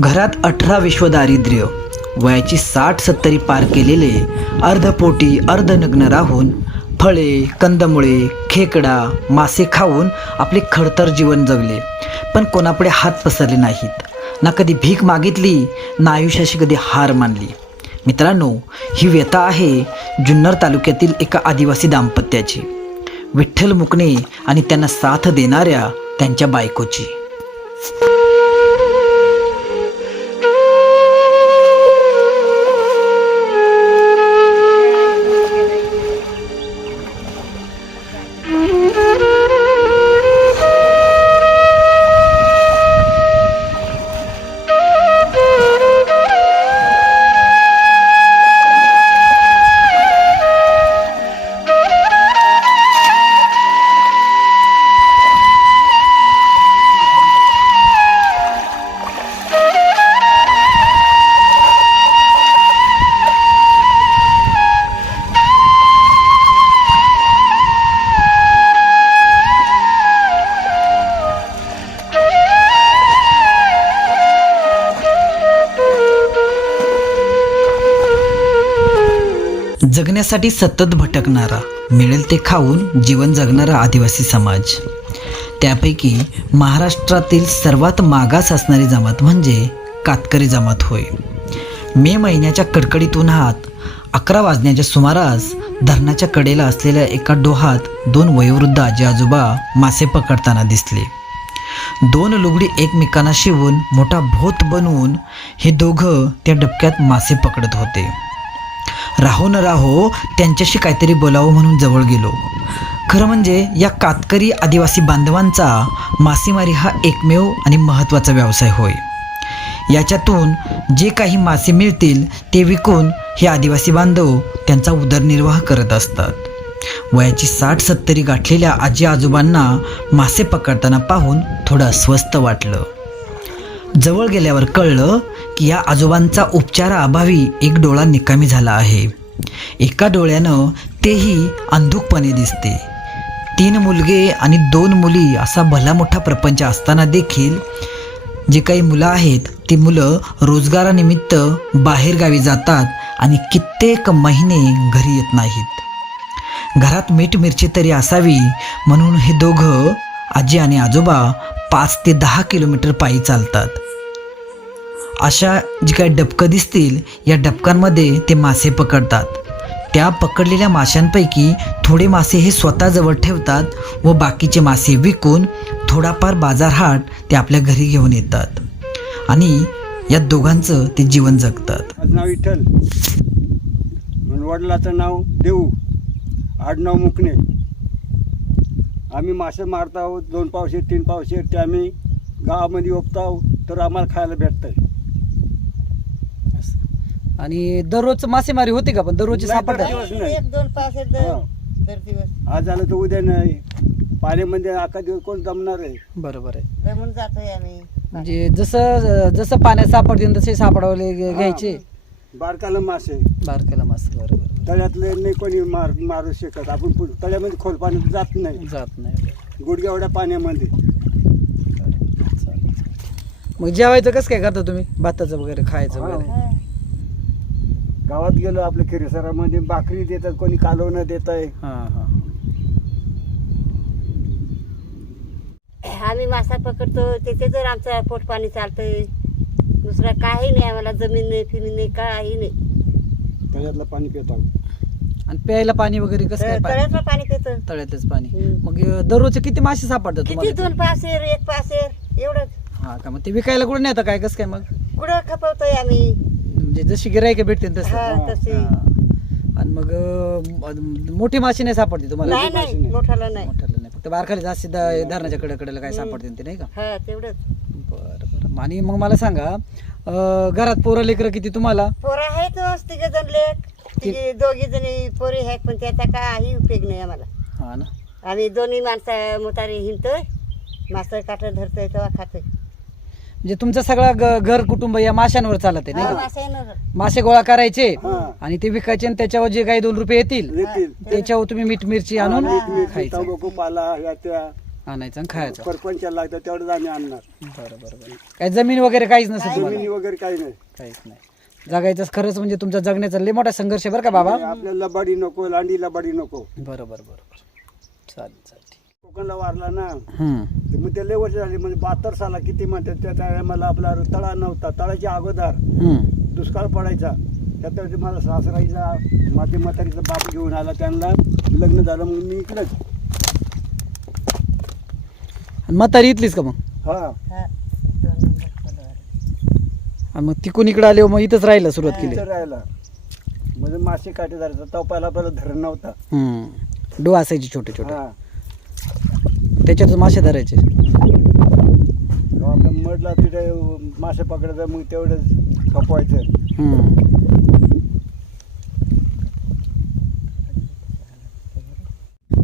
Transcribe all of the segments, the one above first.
घरात अठरा विश्व दारिद्र्य वयाची साठ सत्तरी पार केलेले अर्धपोटी अर्धनग्न राहून फळे कंदमुळे खेकडा मासे खाऊन आपले खडतर जीवन जगले. पण कोणापुढे हात पसरले नाहीत. ना कधी भीक मागितली ना आयुष्याशी कधी हार मानली. मित्रांनो ही व्यथा आहे जुन्नर तालुक्यातील एका आदिवासी दाम्पत्याची. विठ्ठल मुकणे आणि त्यांना साथ देणाऱ्या त्यांच्या बायकोची. जगण्यासाठी सतत भटकणारा मिळेल ते खाऊन जीवन जगणारा आदिवासी समाज. त्यापैकी महाराष्ट्रातील सर्वात मागास असणारी जमात म्हणजे कातकरी जमात होय. मे महिन्याच्या कडकडीत उन्हात अकरा वाजण्याच्या सुमारास धरणाच्या कडेला असलेल्या एका डोहात दोन वयोवृद्ध आजी आजोबा मासे पकडताना दिसले. दोन लुगडी एकमेकांना शिवून मोठा भोत बनवून हे दोघं त्या डबक्यात मासे पकडत होते. राहो न राहो त्यांच्याशी काहीतरी बोलावं म्हणून जवळ गेलो. खरं म्हणजे या कातकरी आदिवासी बांधवांचा मासेमारी हा एकमेव आणि महत्त्वाचा व्यवसाय होय. याच्यातून जे काही मासे मिळतील ते विकून हे आदिवासी बांधव त्यांचा उदरनिर्वाह करत असतात. वयाची साठ सत्तरी गाठलेल्या आजी आजोबांना मासे पकडताना पाहून थोडं अस्वस्थ वाटलं. जवळ गेल्यावर कळलं की या आजोबांचा उपचाराअभावी एक डोळा निकामी झाला आहे. एका डोळ्यानं तेही अंधुकपणे दिसते. तीन मुलगे आणि दोन मुली असा भला मोठा प्रपंच असताना देखील जे काही मुलं आहेत ती मुलं रोजगारानिमित्त बाहेरगावी जातात आणि कित्येक महिने घरी येत नाहीत. घरात मीठ मिरची तरी असावी म्हणून हे दोघं आजी आणि आजोबा पाच ते दहा किलोमीटर पायी चालतात. अशा जी काही डबकं दिसतील या डबकांमध्ये ते मासे पकडतात. त्या पकडलेल्या माशांपैकी थोडे मासे हे स्वतःजवळ ठेवतात व बाकीचे मासे विकून थोडाफार बाजारहाट ते आपल्या घरी घेऊन येतात. आणि या दोघांचं ते जीवन जगतात. नाव विठ्ठल. वडिलाचं नाव देऊ. आडनाव मुकणे. आम्ही मासे मारत आहोत दोन पावशे तीन पावशे ते आम्ही गावामध्ये ओपतो आहोत तर आम्हाला खायला भेटतंय. आणि दररोज मासेमारी होते का पण? दररोजची नाही, सापडतात दररोज नाही. एक दोन पाच आहेत हा. दर दर दिवस. आज झालं तर उद्या नाही. पाण्यामध्ये अख्खा दिवस कोण जमणार आहे? बरोबर आहे. जमून जातोय आम्ही. म्हणजे जसं जसं पाण्यात सापडतील तसे सापडावले घ्यायचे. बारकाला मासे. बारकेला मासे बरोबर तळ्यातले नाही कोणी मार मारू शकत. आपण पु- तळ्यामध्ये खोल पाण्यात जात नाही. जात नाही गुडघ्या एवढ्या पाण्यामध्ये. चालेल, चालेल. मग जेवायचं कसं काय करता तुम्ही? भाताचं वगैरे खायचं. वगैरे? हा. गावात गेलो आपल्या खिरेसरामध्ये भाकरी देतात कोणी कालवणं देत आहे हां हां. आम्ही मासा पकडतो त्याचे जर आमचं पोट पाणी चालतंय. दुसरं काही नाही आम्हाला जमीन नाही फिमीन नाही काही नाही. तळ्यातलं पाणी पित आहोत. आणि प्यायला पाणी वगैरे कसं काय पाणी? तळ्यातलं पाणी पितो. तळ्यातलंच पाणी. हम्म. मग अं, दररोजचे किती मासे सापडतात किती तुम्हाला दोन पासेर एक पासेर एवढंच. हा का? मग ते विकायला कुठे नेतं काय? कसं काय मग? कुठं खपवतोय आम्ही? म्हणजे जशी गिरायक भेटते तसं. हा तसे. हा. आणि मग अं, मोठी माशी नाही सापडते तुम्हाला? नाही नाही. मोठाला नाही. मोठ्याला नाही. फक्त बारखाली जास्त द- धरणाच्या कडे कडेला काय सापडते ते नाही का? हा तेवढंच. आणि मग मला सांगा अं, घरात पोरं लेकरं किती तुम्हाला? पोरं आहेत तिघ जण लेख तिघे दोघी जणी पोरी आहेत पण त्याचा काही उपयोग नाही आम्हाला. हा ना. आम्ही दोन्ही माणसं मोतारी हिंडतोय. मास्तर काटं धरतोय तेव्हा खातोय. म्हणजे तुमचं सगळं ग- घर कुटुंब या माशांवर चालत आहे नाही हा, का? मासे येणार. मासे गोळा करायचे हा. आणि ते विकायचे आणि त्याच्यावर जे काही दोन रुपये येतील येतील. त्याच्यावर तुम्ही मीठ मिरची आणून मीठ खायचं. तंबाखू पाला या त्या. आणायचं आणि खायचं. परपंचाला लागतं तेवढंच आम्ही आणणार. बरं बरं बरं. काय जमीन वगैरे काहीच नसेल तुम्हाला? जमिनी वगैरे काही नाही. काहीच नाही. जगायचं खरंच म्हणजे तुमचा जगण्याचा लय मोठा संघर्ष आहे बरं का बाबा? आपल्याला लबाडी नको लांडी लबाडी नको. बरोबर बरोबर चालेल चालेल. ठीक. कोकणला वारला ना हम्म. तर मग ते लय वर्ष झाली म्हणजे बहात्तर साला किती म्हणतात त्या टायमाला आपला तळा नव्हता तळाच्या अगोदर हम्म. दुष्काळ पडायचा. त्यात मला सासराईचा माझे म्हातारीचा बाप घेऊन आला त्यांना लग्न झालं मग मी इकडंच. आणि म्हातारी इथलीच का मग? हा. हा, दोन नंबर फुलवारी. आणि मग तिकून इकडे आले मग इथंच राहिलं सुरुवात केली. इथं राहायला. म्हणजे मासे काटे धरायचा. तो पहिला पहिला धरण नव्हता. हम्म. डो असायचे छोटे छोटे. हा. त्याच्यातच मासे धरायचे. तेव्हा मडला तिथे मासे पकडायचं मग तेवढंच खपवायचं. हम्म.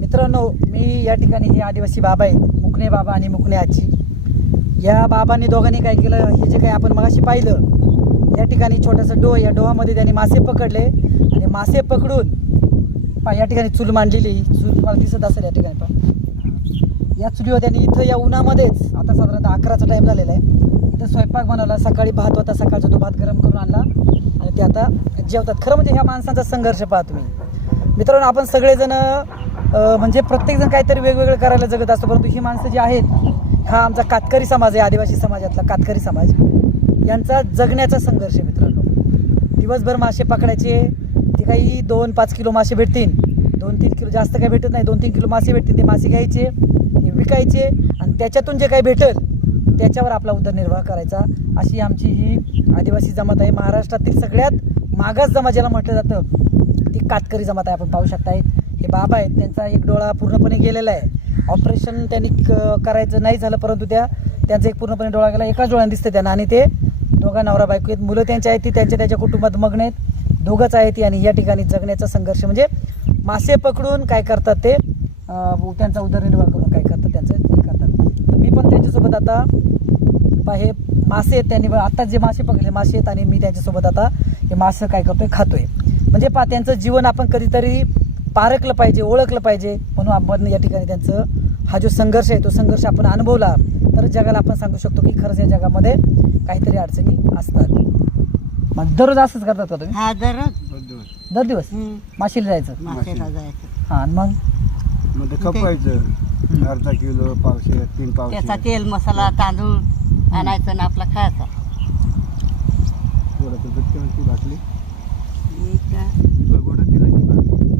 मित्रांनो मी या ठिकाणी हे आदिवासी बाबा आहेत. मुकणे बाबा आणि मुकणे आजी. या बाबांनी दोघांनी काय केलं? हे जे काही आपण मगाशी पाहिलं या ठिकाणी छोटासा डोह या डोहामध्ये त्यांनी मासे पकडले आणि मासे पकडून पा या ठिकाणी चूल मांडलेली चूल मला दिसत असेल या ठिकाणी पण या चुलीवर त्यांनी इथं या उन्हामध्येच आता साधारणतः अकराचा टाईम झालेला आहे इथं स्वयंपाक बनवला सकाळी भात होता सकाळचा तो भात गरम करून आणला आणि ते आता जेवतात. खरं म्हणजे ह्या माणसांचा संघर्ष पाहतो मी मित्रांनो आपण सगळेजण म्हणजे प्रत्येकजण काहीतरी वेगवेगळं करायला जगत असतो परंतु ही माणसं जी आहेत हा आमचा कातकरी समाज आहे आदिवासी समाजातला कातकरी समाज. यांचा जगण्याचा संघर्ष आहे मित्रांनो. दिवसभर मासे पकडायचे ते काही दोन पाच किलो मासे भेटतील. दोन तीन किलो जास्त काही भेटत नाही दोन तीन किलो मासे भेटतील ते मासे घ्यायचे ते विकायचे आणि त्याच्यातून जे काही भेटेल त्याच्यावर आपला उदरनिर्वाह करायचा. अशी आमची ही आदिवासी जमात आहे. महाराष्ट्रातील सगळ्यात मागास जमा ज्याला म्हटलं जातं ती कातकरी जमात आहे आपण पाहू शकताय. हे बाबा आहेत त्यांचा एक डोळा पूर्णपणे गेलेला आहे. ऑपरेशन त्यांनी क- करायचं नाही झालं परंतु त्या त्यांचा एक पूर्णपणे डोळा गेला एकाच डोळ्याने दिसतं त्यांना. आणि ते दोघा नवरा बायको आहेत मुलं त्यांची आहेत ती त्यांच्या त्याच्या कुटुंबात मग्न आहेत. दोघंच आहेत आणि या ठिकाणी जगण्याचा संघर्ष म्हणजे मासे पकडून काय करतात ते त्यांचा उदरनिर्वाह करून काय करतात त्यांचं हे करतात. तर मी पण त्यांच्यासोबत आता पहा हे मासे आहेत त्यांनी आत्ताच जे मासे पकडले मासे आहेत आणि मी त्यांच्यासोबत आता हे मासे काय करतोय खातोय. म्हणजे पहा त्यांचं जीवन आपण कधीतरी पारखलं पाहिजे ओळखलं पाहिजे. म्हणून आपण या ठिकाणी त्यांचं हा जो संघर्ष आहे तो संघर्ष आपण अनुभवला. तर जगाला आपण सांगू शकतो की खरंच या जगामध्ये काहीतरी अडचणी असतात. मग दररोज असंच करतात का तुम्ही? हा दररोज. दर दिवस. माशीला जायचं? मासेला जायचं. हां आणि मग? मग अर्धा किलो पावशे तीन त्याचा पावशे तेल मसाला तांदूळ आणायचं आणि आपला खायचा. गोडा तेलाची भाकली हे का? गोडा तेलाची भाकली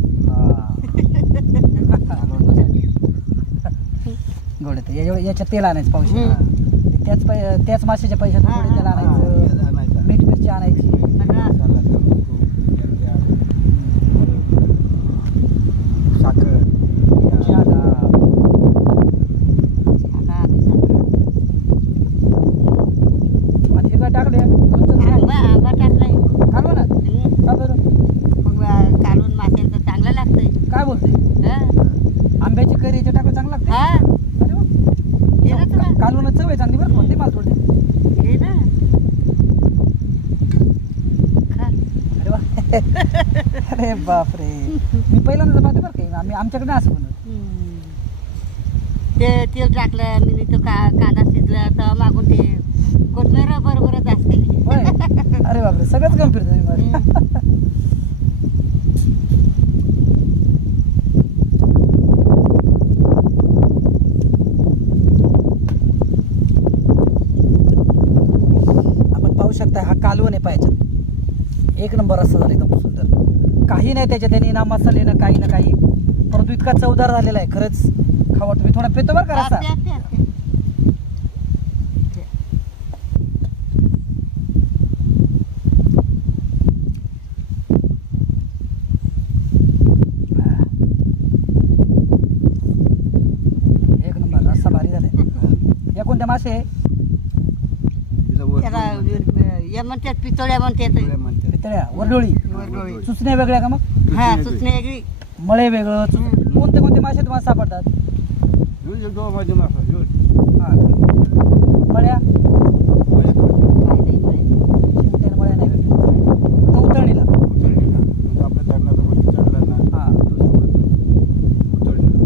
गोड याच्या याच्यात तेल आणायचं हम्म. त्याच पै त्याच माशाच्या पैशात तेल आणायचा. मीठ मिरची आणायची सगळं मसाला, तंबाखू, मिरच्या, साखर चहा. आला आधी सगळं. आणि हे काय टाकले लोणचं काय? आंबा आंबा टाकलाय काढवा ना हम्म. का बरं मग वा- काढून माशांचं चांगलं लागतंय काय बोलते हा. आंब्याची कैरी याच्या टाकलं चांगलं लागतं हा अरे वा. केलं तुला कालवण चव आहे चांगली बरं म्हणते मला थोडे हे ना खा. अरे वा अरे बापरे. मी पहिल्यांदा पाहते बरं काही आम्ही आमच्याकडे असं हम्म. ते तेल टाकलं मी तो का कांदा शिजला तर मागून ते कोथमीर बरोबरच असते. होय. अरे बापरे सगळंच गंभीर तुम्ही बरं हम्म. आपण पाहू शकता हा कालवण आहे पाहिजे एक नंबर असं झालं एकदम सुंदर. काही नाही त्याच्यात. त्यांनी ना मसाले ना काही ना काही. परंतु इतका चवदार झालेला आहे. खरंच खावा तुम्ही. थोडा पेतो बरं का रस्सा? प्या, प्या, प्या. एक नंबर. रस्सा भारी झालाय. या कोणत्या मासे? त्याला हे म्हणतात पितोळ्या म्हणतात. पिवळ्या पितळ्या वरडोळी. सुचण्या वेगळ्या का मग? हा सुचणे वेगळी. मळे वेगळं चुच- कोणते कोणते मासे तुम्हाला सापडतात? ह्यो जो डोहामध्ये मासा, ह्यो. हा. मळ्या मळ्यात होते. काय नाही माहीत. शिंगट्यानं मळ्या नाही भेटत फक्त उतरणीला उतरणीला. म्हणजे आपल्या धरणाचा वरती चढला ना हा तो समोर उतरणीला.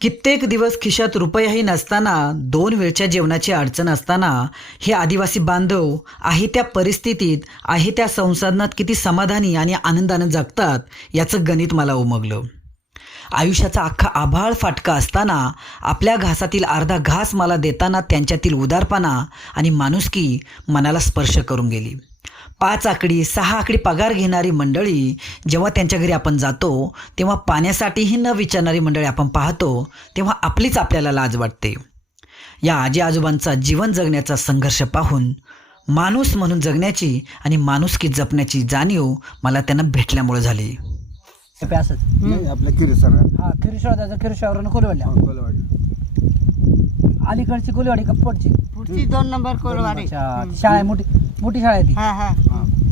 कित्येक दिवस खिशात रुपयाही नसताना दोन वेळच्या जेवणाची अडचण असताना हे आदिवासी बांधव आहे त्या परिस्थितीत आहे त्या संसाधनात किती समाधानी आणि आनंदानं जगतात याचं गणित मला उमगलं. आयुष्याचा अख्खा आभाळ फाटका असताना आपल्या घासातील अर्धा घास मला देताना त्यांच्यातील उदारपणा आणि माणुसकी मनाला स्पर्श करून गेली. पाच आकडी सहा आकडी पगार घेणारी मंडळी जेव्हा त्यांच्या घरी आपण जातो तेव्हा पाण्यासाठीही न विचारणारी मंडळी आपण पाहतो तेव्हा आपलीच आपल्याला लाज वाटते. या आजी आजोबांचा जीवन जगण्याचा संघर्ष पाहून माणूस म्हणून जगण्याची आणि माणुसकी जपण्याची जाणीव मला त्यांना भेटल्यामुळे झाली. आपल्या किरसर हा जायचं अलीकडची कोलवाडी का पुढची? पुढची दोन नंबर अच्छा शाळा मोठी मोठी शाळा आहे ती. हा हा.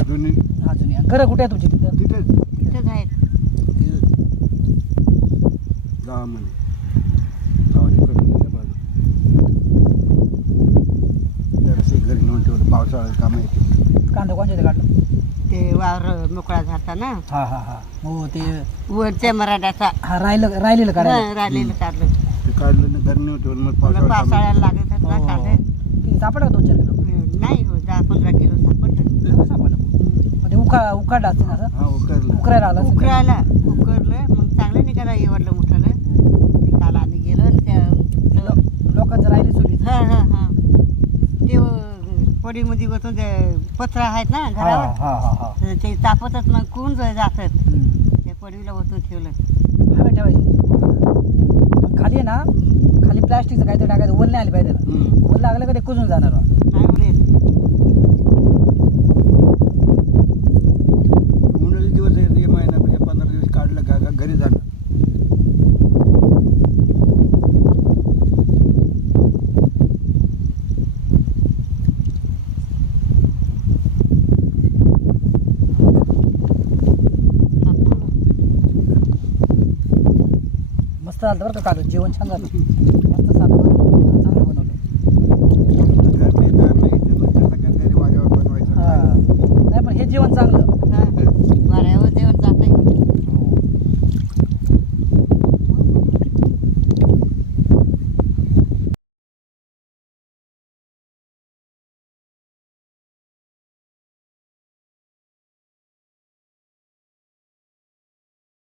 दोन्ही हा जुनी. घरं कुठे आहे तुमची तिथं? तिथेच. तिथेच आहेत. गावामध्ये गावाच्या घरी नेऊन ठेवलं पावसाळ्यात कामं येते कांदा कोणच्या इथे काढलं? ते वावर मोकळा झालता ना. हा हा हा. हो ते वरच्या मराठ्याचा. हा राहिलं राहिलेलं हा, राहिलेलं काढलं. ते काढलं ना घरी नेऊन ठेवलं. मग मग पावसाळ्यात कामं पावसाळ्याला लागत ना हो. काढलं किती सापडलं का दोन चार किलो? हं, नाही हो दहा पंधरा किलो सापडलं चांगलं सापडलं पण ते उका उकाडला असतील ना असं? हा उकरलं उकरायला आला असेल. उकरायला उकरलं मग चांगलं निघाला आम्ही गेलो आणि त्या लो- लोकांचं राहिले हा हा हा. ते पडीमध्ये बसून ते पत्रा आहेत ना हा घरावर? हा हा हा. तर ते तापतच मग कोण जातात? हम्म. त्या पडवीला बसून ठेवलं. हवे ठेवायची. खाली आहे ना खाली प्लास्टिकचं काहीतरी टाकायचं. ओल नाही आली पाहिजे त्याला. हम्म. ओल लागलं का ते कुजून जाणार बा. नाही बोलेल उन्हाळी दिवस आहे, हे महिना हे पंधरा दिवस काढलं का का घरी जाणं मस्त झालं बरं का काल? जेवण छान झालं.